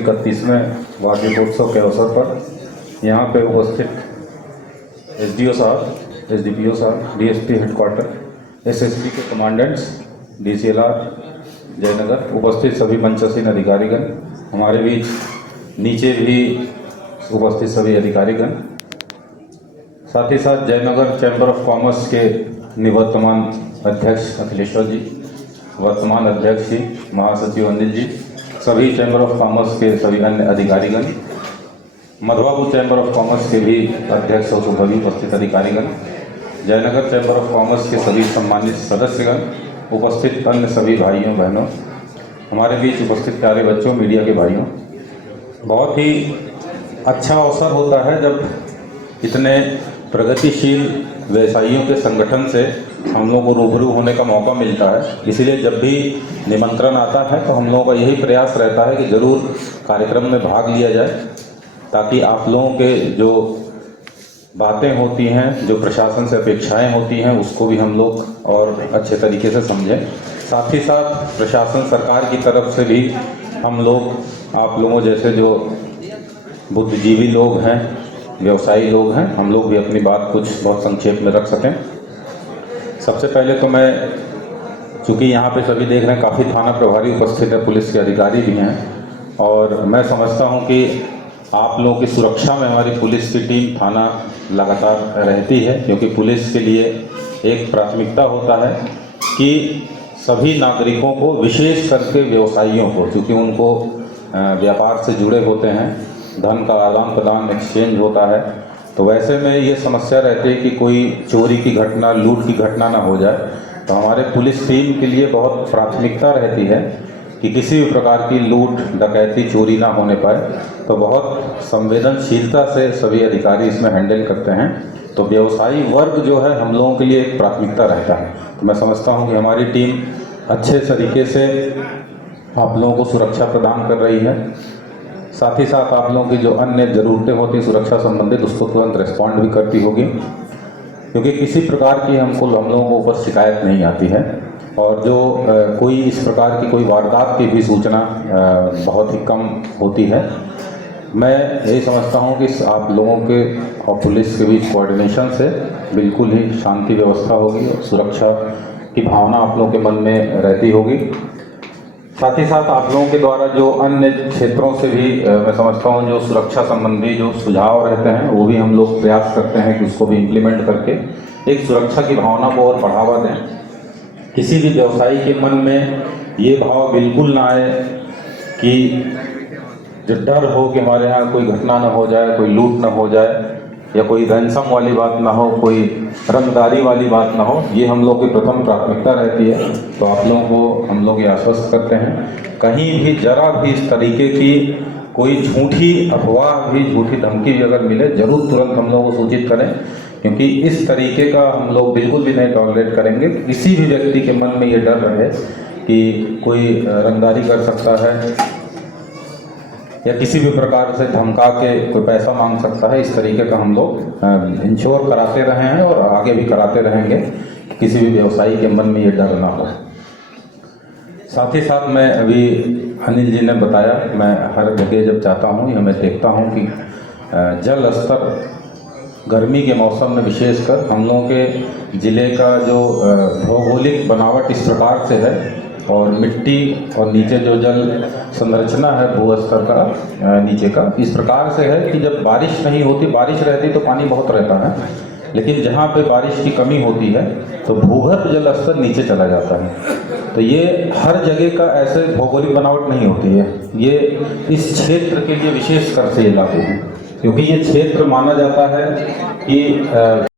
के 31वें वार्षिक दीपोत्सव के अवसर पर यहाँ पे उपस्थित एसडीओ साहब, एसडीपीओ साहब, डीएसपी हेडक्वार्टर, एसएसपी के कमांडेंट्स, डीसीएलआर जयनगर, उपस्थित सभी मंचासीन अधिकारीगण, हमारे बीच नीचे भी उपस्थित सभी अधिकारीगण, साथ ही साथ जयनगर चैम्बर ऑफ कॉमर्स के निवर्तमान अध्यक्ष अखिलेश्वर जी, वर्तमान अध्यक्ष जी महासचिव अनिल जी, सभी चैम्बर ऑफ कॉमर्स के सभी अन्य अधिकारीगण, मधवापुर चैम्बर ऑफ कॉमर्स के भी अध्यक्ष और सभी उपस्थित अधिकारीगण, जयनगर चैम्बर ऑफ कॉमर्स के सभी सम्मानित सदस्यगण, उपस्थित अन्य सभी भाइयों बहनों, हमारे बीच उपस्थित प्यारे बच्चों, मीडिया के भाइयों, बहुत ही अच्छा अवसर होता है जब इतने प्रगतिशील व्यवसायियों के संगठन से हम लोगों को रूबरू होने का मौका मिलता है। इसीलिए जब भी निमंत्रण आता है तो हम लोगों का यही प्रयास रहता है कि ज़रूर कार्यक्रम में भाग लिया जाए, ताकि आप लोगों के जो बातें होती हैं, जो प्रशासन से अपेक्षाएं होती हैं, उसको भी हम लोग और अच्छे तरीके से समझें। साथ ही साथ प्रशासन सरकार की तरफ से भी हम लोग आप लोगों जैसे जो बुद्धिजीवी लोग हैं, व्यवसायी लोग हैं, हम लोग भी अपनी बात कुछ बहुत संक्षेप में रख सकें। सबसे पहले तो मैं, चूँकि यहाँ पे सभी देख रहे हैं काफ़ी थाना प्रभारी उपस्थित है, पुलिस के अधिकारी भी हैं, और मैं समझता हूँ कि आप लोगों की सुरक्षा में हमारी पुलिस की टीम थाना लगातार रहती है, क्योंकि पुलिस के लिए एक प्राथमिकता होता है कि सभी नागरिकों को, विशेष करके व्यवसायियों को, क्योंकि उनको व्यापार से जुड़े होते हैं, धन का आदान प्रदान एक्सचेंज होता है, तो वैसे में ये समस्या रहती है कि कोई चोरी की घटना, लूट की घटना ना हो जाए। तो हमारे पुलिस टीम के लिए बहुत प्राथमिकता रहती है कि किसी भी प्रकार की लूट, डकैती, चोरी ना होने पाए। तो बहुत संवेदनशीलता से सभी अधिकारी इसमें हैंडल करते हैं। तो व्यवसायी वर्ग जो है हम लोगों के लिए एक प्राथमिकता रहता है। तो मैं समझता हूँ कि हमारी टीम अच्छे तरीके से आप लोगों को सुरक्षा प्रदान कर रही है। साथ ही साथ आप लोगों की जो अन्य ज़रूरतें होती हैं सुरक्षा संबंधित, उसको तुरंत रिस्पॉन्ड भी करती होगी, क्योंकि किसी प्रकार की हम लोगों को ऊपर शिकायत नहीं आती है। और जो कोई इस प्रकार की कोई वारदात की भी सूचना बहुत ही कम होती है। मैं यही समझता हूँ कि आप लोगों के और पुलिस के बीच कोऑर्डिनेशन से बिल्कुल ही शांति व्यवस्था होगी और सुरक्षा की भावना आप लोगों के मन में रहती होगी। साथ ही साथ आप लोगों के द्वारा जो अन्य क्षेत्रों से भी मैं समझता हूँ जो सुरक्षा संबंधी जो सुझाव रहते हैं, वो भी हम लोग प्रयास करते हैं कि उसको भी इम्प्लीमेंट करके एक सुरक्षा की भावना को और बढ़ावा दें। किसी भी व्यवसायी के मन में ये भाव बिल्कुल ना आए कि जो डर हो कि हमारे यहाँ कोई घटना ना हो जाए, कोई लूट ना हो जाए, या कोई रैंसम वाली बात ना हो, कोई रंगदारी वाली बात ना हो। ये हम लोग की प्रथम प्राथमिकता रहती है। तो आप लोगों को हम लोग ये आश्वस्त करते हैं, कहीं भी जरा भी इस तरीके की कोई झूठी अफवाह भी, झूठी धमकी भी अगर मिले, ज़रूर तुरंत हम लोगों को सूचित करें, क्योंकि इस तरीके का हम लोग बिल्कुल भी नहीं टॉलरेट करेंगे। किसी भी व्यक्ति के मन में ये डर रहे कि कोई रंगदारी कर सकता है या किसी भी प्रकार से धमका के कोई पैसा मांग सकता है, इस तरीके का हम लोग इंश्योर कराते रहे हैं और आगे भी कराते रहेंगे, किसी भी व्यवसायी के मन में ये डर ना हो। साथ ही साथ मैं अभी अनिल जी ने बताया, मैं हर जगह जब जाता हूँ या मैं देखता हूँ कि जल स्तर गर्मी के मौसम में विशेषकर हम लोगों के ज़िले का जो भौगोलिक बनावट इस प्रकार से है, और मिट्टी और नीचे जो जल संरचना है भू स्तर का नीचे का इस प्रकार से है कि जब बारिश नहीं होती, बारिश रहती तो पानी बहुत रहता है, लेकिन जहाँ पे बारिश की कमी होती है तो भूगर्भ जल स्तर नीचे चला जाता है। तो ये हर जगह का ऐसे भौगोलिक बनावट नहीं होती है, ये इस क्षेत्र के लिए विशेष कर से लागू है, क्योंकि ये क्षेत्र माना जाता है कि